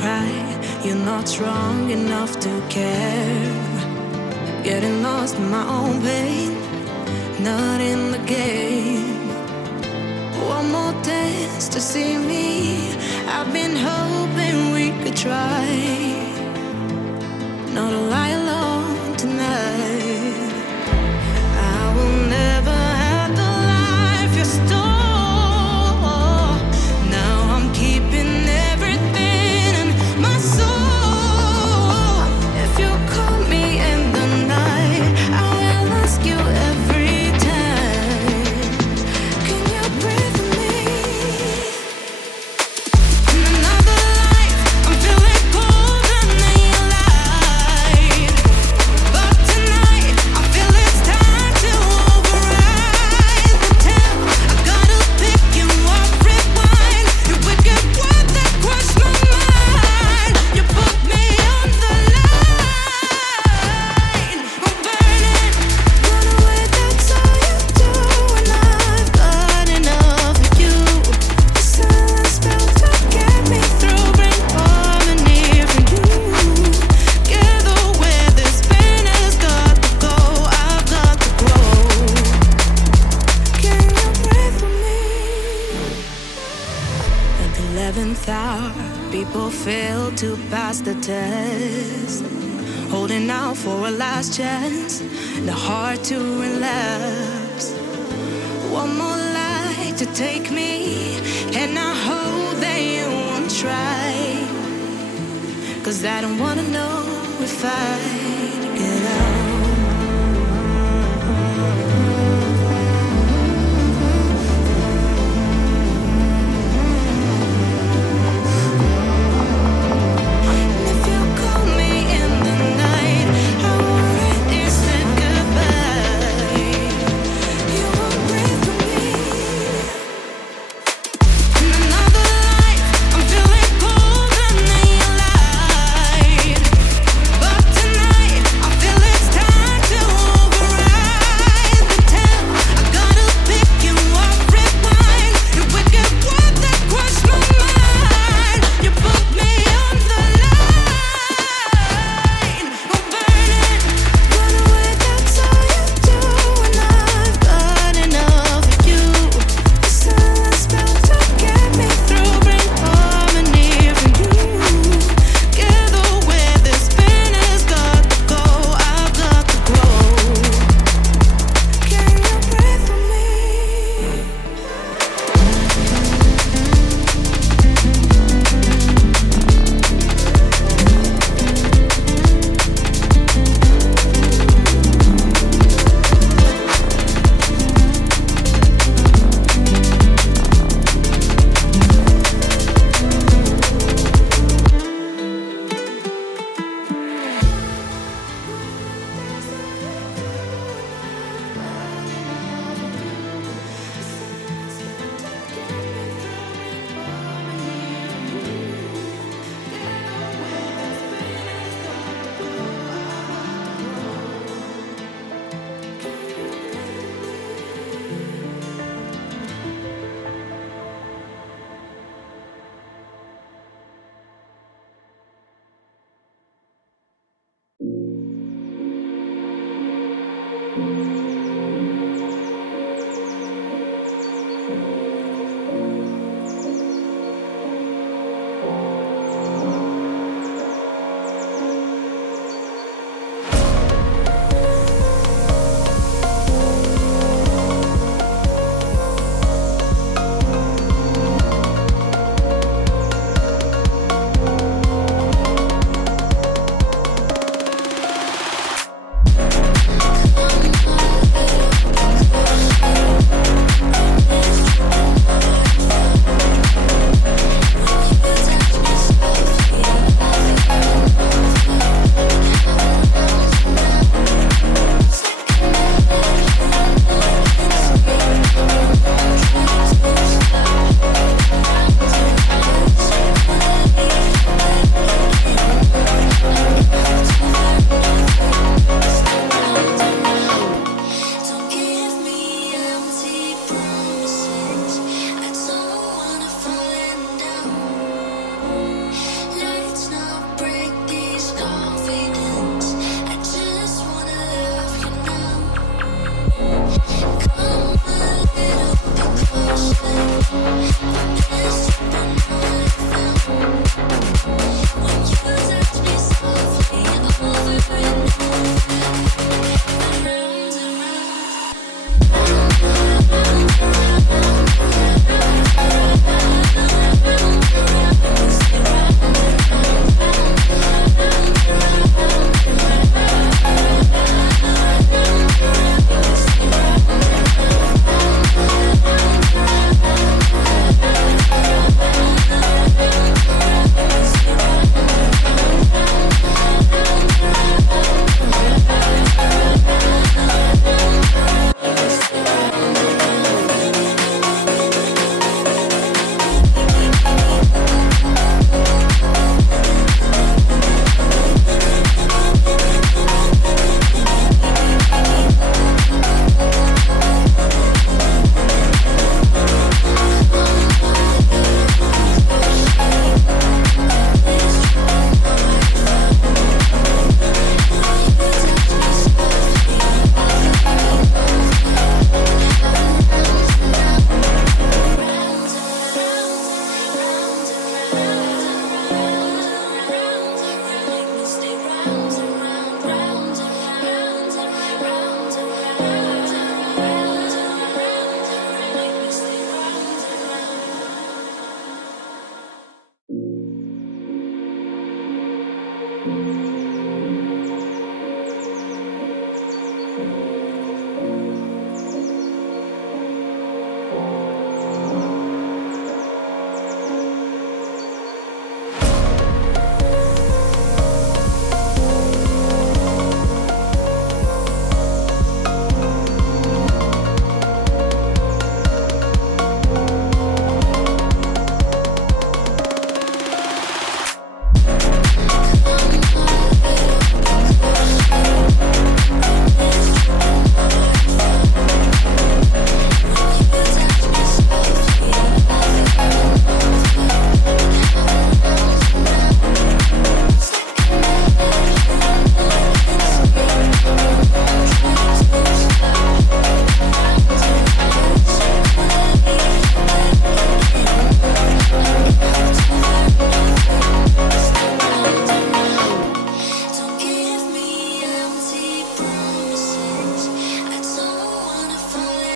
cry. You're not strong enough to care. Getting lost in my own pain, not in the game. One more dance to see me. I've been hoping we could try not to lie alone tonight. I will never have the life you stole. Now I'm keeping everything in my soul. If you call me in the night, I will ask you every time, can you breathe with me? In another life, I'm feeling colder than you lied. But tonight, I feel it's time to override the temp. I gotta pick you up, rewind. Your wicked words that crush my mind. You put me on the line. I'm burning, run away, that's all you do. And I've got enough of you. The silence spell to get me through, bring harmony for you. Together where this pain has got to go, I've got to grow. Can you breathe with me? At the 11th hour, people fail to pass the test, holding out for a last chance, the heart to relapse. One more light to take me, and I hope that you won't try, 'cause I don't wanna know if I get out. If you call me in the night, I already said goodbye. You won't breathe with me. In another life, I'm feeling colder than you lied. But tonight, I feel it's time.